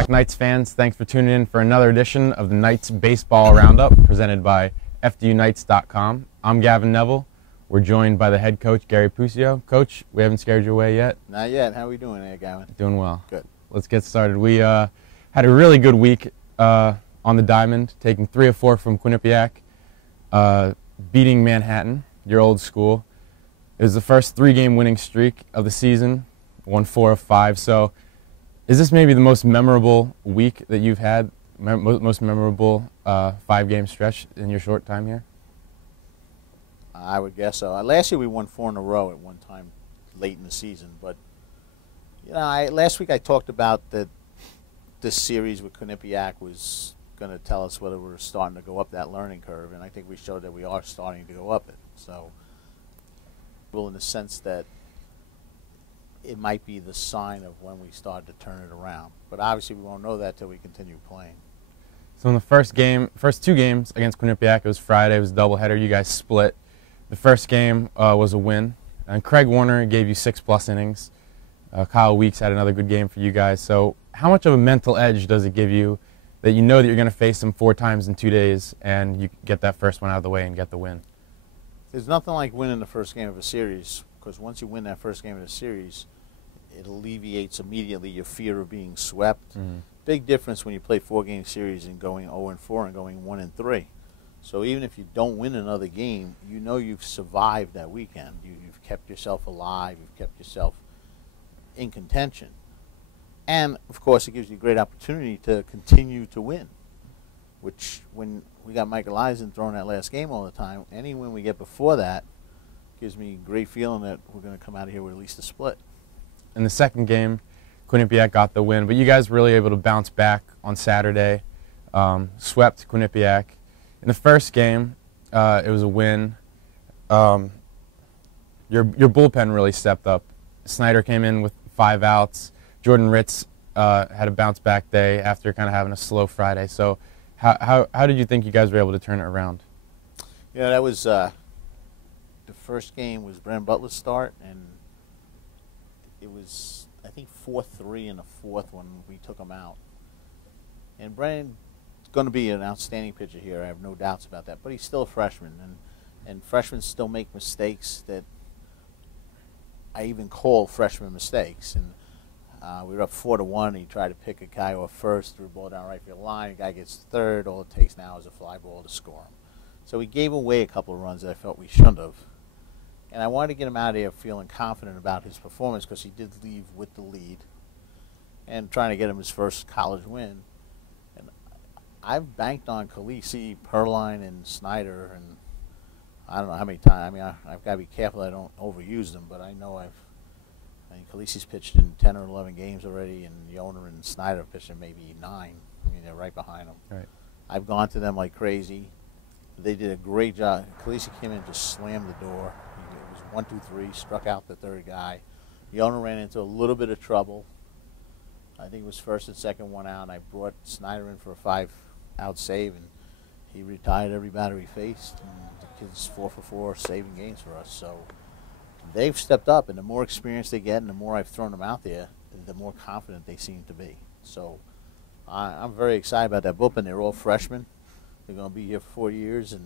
back, Knights fans. Thanks for tuning in for another edition of the Knights Baseball Roundup presented by FDUKnights.com. I'm Gavin Neville. We're joined by the head coach, Gary Puccio. Coach, we haven't scared you away yet? Not yet. How are we doing there, Gavin? Doing well. Good. Let's get started. We had a really good week on the diamond, taking 3 of 4 from Quinnipiac, beating Manhattan, your old school. It was the first 3-game winning streak of the season, won 4 of 5. So is this maybe the most memorable week that you've had, most memorable 5-game stretch in your short time here? I would guess so. Last year we won 4 in a row at one time late in the season. But, you know, last week I talked about that this series with Quinnipiac was going to tell us whether we're starting to go up that learning curve. And I think we showed that we are starting to go up it. So, well, in the sense that it might be the sign of when we start to turn it around. But obviously we won't know that till we continue playing. So in the first 2 games against Quinnipiac, it was Friday, it was a doubleheader, you guys split. The first game was a win, and Craig Warner gave you 6+ innings. Kyle Weeks had another good game for you guys. So how much of a mental edge does it give you that you know that you're going to face them 4 times in 2 days and you get that first one out of the way and get the win? There's nothing like winning the first game of a series, because once you win that first game of the series, it alleviates immediately your fear of being swept. Big difference when you play 4-game series and going 0-4 and going 1-3. So even if you don't win another game, you know you've survived that weekend. You've kept yourself alive. You've kept yourself in contention. And, of course, it gives you a great opportunity to continue to win, which when we got Michael Eisen throwing that last game all the time, any win we get before that gives me a great feeling that we're going to come out of here with at least a split. In the second game, Quinnipiac got the win, but you guys were really able to bounce back on Saturday, swept Quinnipiac. In the first game, it was a win. Your bullpen really stepped up. Snyder came in with 5 outs. Jordan Ritz had a bounce-back day after kind of having a slow Friday. So how did you think you guys were able to turn it around? Yeah, that was the first game was Brandon Butler's start, and it was, I think, 4-3 in the 4th when we took him out. And Brandon's going to be an outstanding pitcher here. I have no doubts about that. But he's still a freshman, and freshmen still make mistakes that I even call freshman mistakes. And we were up 4-1. He tried to pick a guy off first, threw a ball down right field line. The guy gets third. All it takes now is a fly ball to score him. So we gave away a couple of runs that I felt we shouldn't have. And I wanted to get him out of here feeling confident about his performance, because he did leave with the lead and trying to get him his first college win. And I've banked on Khaleesi, Perline, and Snyder, and I don't know how many times. I mean, I've got to be careful I don't overuse them, but I know I mean, Khaleesi's pitched in 10 or 11 games already, and Yoner and Snyder have pitched in maybe 9. I mean, they're right behind them. Right. I've gone to them like crazy. They did a great job. Khaleesi came in and just slammed the door. It was 1-2-3, struck out the 3rd guy. Yoner ran into a little bit of trouble. I think it was first and second, 1 out. And I brought Snyder in for a 5-out save, and he retired every batter he faced. And the kid's 4 for 4 saving games for us. So they've stepped up, and the more experience they get and the more I've thrown them out there, the more confident they seem to be. So I'm very excited about that bullpen. They're all freshmen. They're going to be here for 4 years, and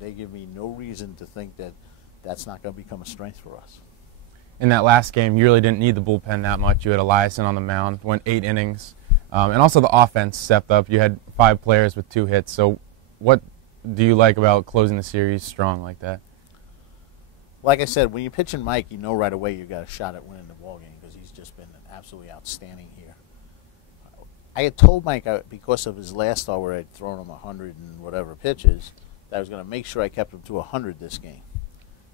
they give me no reason to think that that's not going to become a strength for us. In that last game, you really didn't need the bullpen that much. You had Eliason on the mound, went 8 innings. And also the offense stepped up. You had 5 players with 2 hits. So what do you like about closing the series strong like that? Like I said, when you're pitching Mike, you know right away you've got a shot at winning the ballgame, because he's just been absolutely outstanding here. I had told Mike, because of his last start where I'd thrown him 100 and whatever pitches, that I was going to make sure I kept him to 100 this game.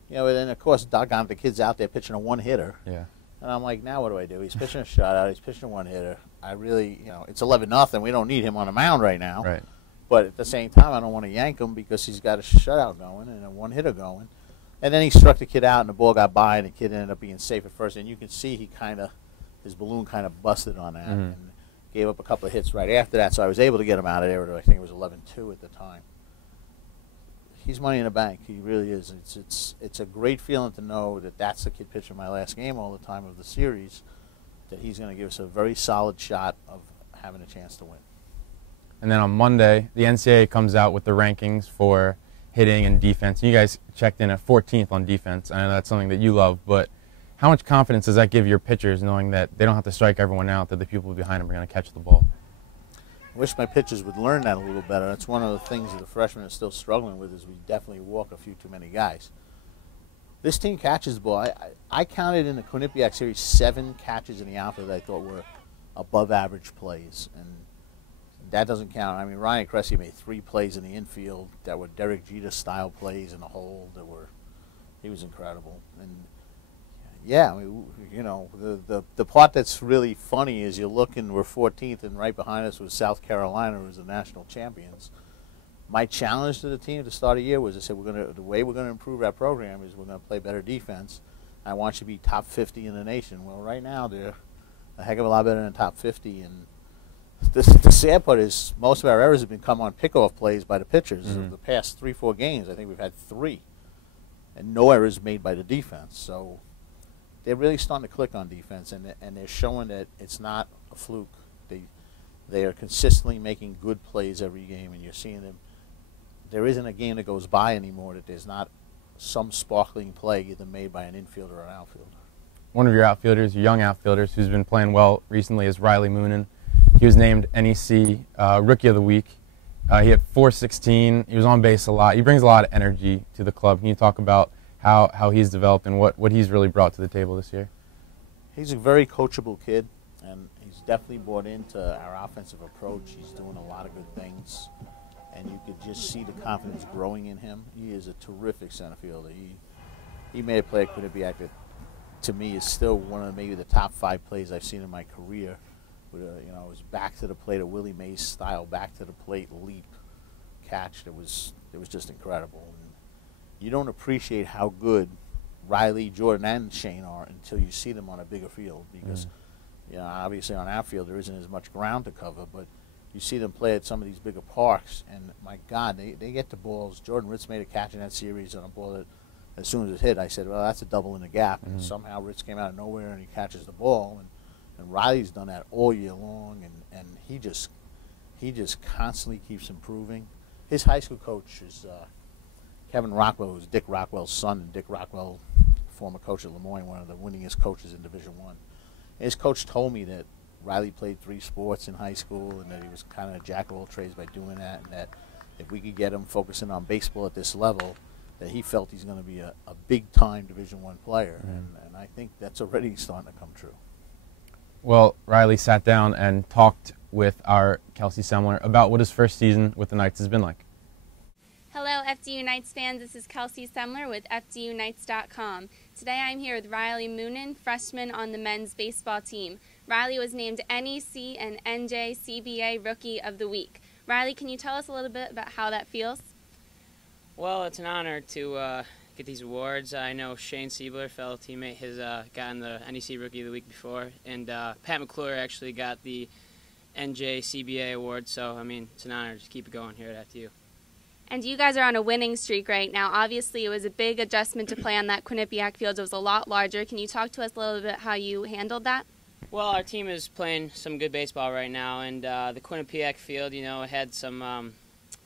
You know, and then, of course, doggone the kid's out there pitching a 1-hitter. Yeah. And I'm like, now what do I do? He's pitching a shutout. He's pitching a 1-hitter. I really, you know, it's 11-0. We don't need him on the mound right now. Right. But at the same time, I don't want to yank him, because he's got a shutout going and a 1-hitter going. And then he struck the kid out, and the ball got by, and the kid ended up being safe at first. And you can see he kind of, his balloon kind of busted on that, and gave up a couple of hits right after that. So I was able to get him out of there. I think it was 11-2 at the time. He's money in the bank. He really is. It's a great feeling to know that that's the kid pitching my last game all the time of the series, that he's going to give us a very solid shot of having a chance to win. And then on Monday, the NCAA comes out with the rankings for hitting and defense. You guys checked in at 14th on defense. I know that's something that you love, but how much confidence does that give your pitchers knowing that they don't have to strike everyone out, that the people behind them are going to catch the ball? I wish my pitchers would learn that a little better. That's one of the things that the freshmen are still struggling with, is we definitely walk a few too many guys. This team catches the ball. I counted in the Quinnipiac series 7 catches in the outfield that I thought were above average plays, and that doesn't count. I mean, Ryan Cressy made 3 plays in the infield that were Derek Jeter style plays in the hole. He was incredible. And yeah, I mean, you know, the part that's really funny is you look and we're 14th, and right behind us was South Carolina, who's the national champions. My challenge to the team at the start of the year was, I said, the way we're going to improve our program is we're going to play better defense. I want you to be top 50 in the nation. Well, right now they're a heck of a lot better than top 50, and the sad part is most of our errors have been come on pickoff plays by the pitchers. Mm-hmm. The past 3-4 games, I think we've had 3, and no errors made by the defense. So they're really starting to click on defense, and they're showing that it's not a fluke. They are consistently making good plays every game, and you're seeing them. There isn't a game that goes by anymore that there's not some sparkling play either made by an infielder or an outfielder. One of your outfielders, your young outfielders, who's been playing well recently is Riley Moonan. He was named NEC Rookie of the Week. He hit .416. He was on base a lot. He brings a lot of energy to the club. Can you talk about how he's developed and what he's really brought to the table this year? He's a very coachable kid, and he's definitely bought into our offensive approach. He's doing a lot of good things, and you could just see the confidence growing in him. He is a terrific center fielder. He made a play at Quinnipiac that, to me, is still one of maybe the top 5 plays I've seen in my career. With it was back to the plate, a Willie Mays style back to the plate leap catch. It was just incredible. And you don't appreciate how good Riley, Jordan, and Shane are until you see them on a bigger field, because obviously on our field there isn't as much ground to cover, but you see them play at some of these bigger parks, and my God, they get the balls. Jordan Ritz made a catch in that series on a ball that, as soon as it hit, I said, well, that's a double in the gap. And somehow Ritz came out of nowhere and he catches the ball, and Riley's done that all year long, and he just constantly keeps improving. His high school coach is Kevin Rockwell, who's Dick Rockwell's son, and Dick Rockwell, former coach at Lemoyne, one of the winningest coaches in Division I. His coach told me that Riley played 3 sports in high school, and that he was kind of a jack of all trades by doing that, and that if we could get him focusing on baseball at this level, that he felt he's going to be a big-time Division I player, and I think that's already starting to come true. Well, Riley sat down and talked with our Kelsey Semler about what his first season with the Knights has been like. Hello, FDU Knights fans. This is Kelsey Semler with FDUKnights.com. Today I'm here with Riley Moonan, freshman on the men's baseball team. Riley was named NEC and NJCBA Rookie of the Week. Riley, can you tell us a little bit about how that feels? Well, it's an honor to get these awards. I know Shane Siebler, fellow teammate, has gotten the NEC Rookie of the Week before, and Pat McClure actually got the NJCBA award, so, I mean, it's an honor to keep it going here at FDU. And you guys are on a winning streak right now. Obviously, it was a big adjustment to play on that Quinnipiac field. It was a lot larger. Can you talk to us a little bit how you handled that? Well, our team is playing some good baseball right now, and the Quinnipiac field, had some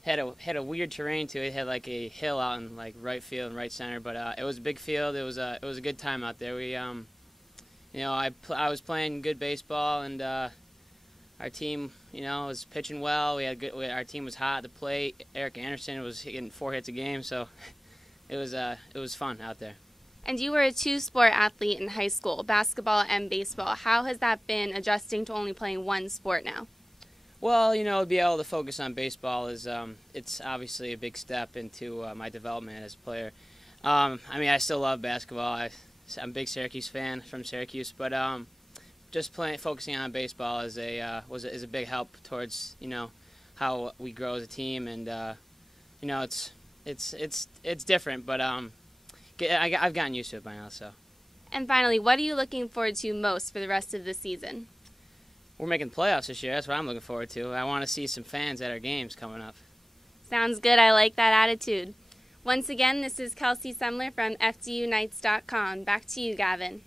had a weird terrain to it. It had like a hill out in like right field and right center, but it was a big field. It was a good time out there. We I was playing good baseball, and our team, was pitching well. Our team was hot at the plate. Eric Anderson was getting 4 hits a game, so it was fun out there. And you were a 2-sport athlete in high school, basketball and baseball. How has that been adjusting to only playing 1 sport now? Well, to be able to focus on baseball is it's obviously a big step into my development as a player. I still love basketball. I'm a big Syracuse fan from Syracuse, but just focusing on baseball is a big help towards how we grow as a team, and it's different, but I've gotten used to it by now. So. And finally, what are you looking forward to most for the rest of the season? We're making playoffs this year. That's what I'm looking forward to. I want to see some fans at our games coming up. Sounds good. I like that attitude. Once again, this is Kelsey Semler from FDUKnights.com. Back to you, Gavin.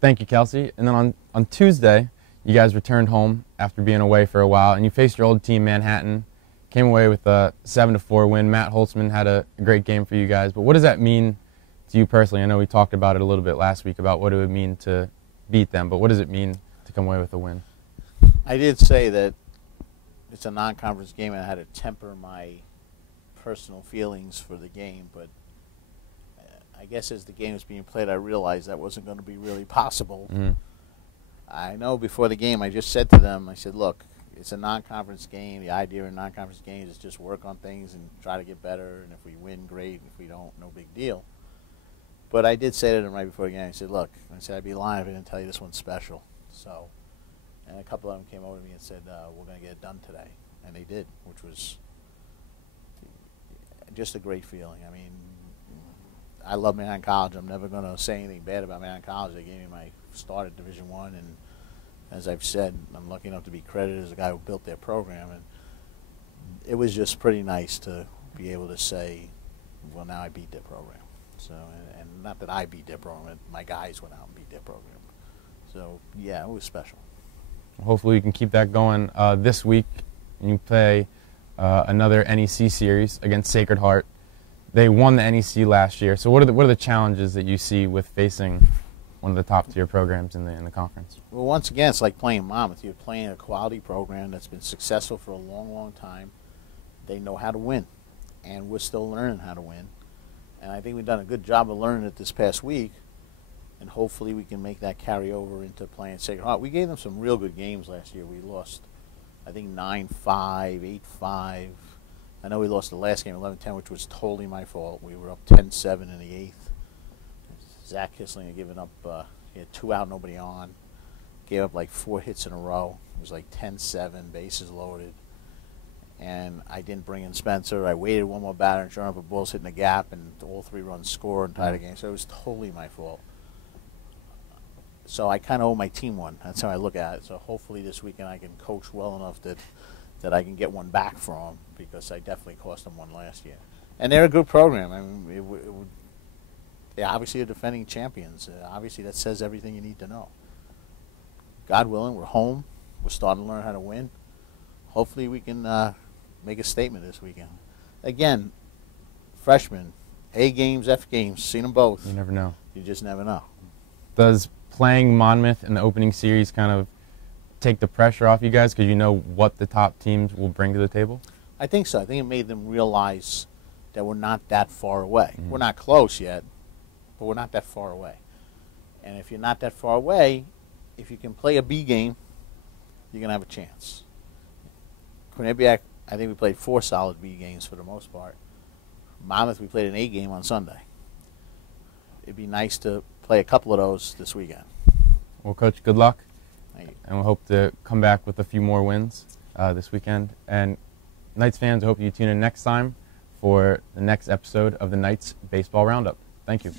Thank you, Kelsey. And then on Tuesday, you guys returned home after being away for a while, and you faced your old team, Manhattan. Came away with a 7-4 win. Matt Holtzman had a great game for you guys. But what does that mean to you personally? I know we talked about it a little bit last week about what it would mean to beat them, but what does it mean to come away with a win? I did say that it's a non-conference game and I had to temper my personal feelings for the game, but I guess as the game was being played, I realized that wasn't going to be really possible. Mm-hmm. I know before the game, I just said to them, I said, look, it's a non-conference game. The idea in non-conference games is just work on things and try to get better, and if we win, great. If we don't, no big deal. But I did say to them right before the game, I said, look, I said, I'd be lying if I didn't tell you this one's special. So, and a couple of them came over to me and said, we're going to get it done today. And they did, which was just a great feeling. I mean, I love Manhattan College. I'm never going to say anything bad about Manhattan College. They gave me my start at Division I, and as I've said, I'm lucky enough to be credited as the guy who built their program. And it was just pretty nice to be able to say, well, now I beat their program. So, and not that I beat their program, my guys went out and beat their program. So, yeah, it was special. Hopefully you can keep that going this week. You play another NEC series against Sacred Heart. They won the NEC last year. So what are the challenges that you see with facing one of the top-tier programs in the conference? Well, once again, it's like playing Monmouth. You're playing a quality program that's been successful for a long, long time. They know how to win, and we're still learning how to win. And I think we've done a good job of learning it this past week, and hopefully we can make that carry over into playing Sacred Heart. We gave them some real good games last year. We lost, I think, 9-5, 8-5. I know we lost the last game 11-10, which was totally my fault. We were up 10-7 in the 8th. Zach Kissling had given up, he had 2 out, nobody on. Gave up like 4 hits in a row. It was like 10-7, bases loaded. And I didn't bring in Spencer. I waited one more batter, and sure enough, the ball's hitting the gap, and all 3 runs scored and tied the game. So it was totally my fault. So I kind of owe my team one. That's how I look at it. So hopefully this weekend I can coach well enough that I can get one back from them, because I definitely cost them one last year. And they're a good program. I mean, they obviously are defending champions. Obviously that says everything you need to know. God willing, we're home. We're starting to learn how to win. Hopefully we can make a statement this weekend. Again, freshmen, A games, F games, seen them both. You never know. You just never know. Does playing Monmouth in the opening series kind of take the pressure off you guys because you know what the top teams will bring to the table? I think so. I think it made them realize that we're not that far away. Mm-hmm. We're not close yet, but we're not that far away. And if you're not that far away, if you can play a B game, you're going to have a chance. Quinnipiac, I think we played 4 solid B games for the most part. Monmouth, we played an A game on Sunday. It'd be nice to play a couple of those this weekend. Well, Coach, good luck. Thank you. And we hope to come back with a few more wins this weekend. And Knights fans, I hope you tune in next time for the next episode of the Knights Baseball Roundup. Thank you.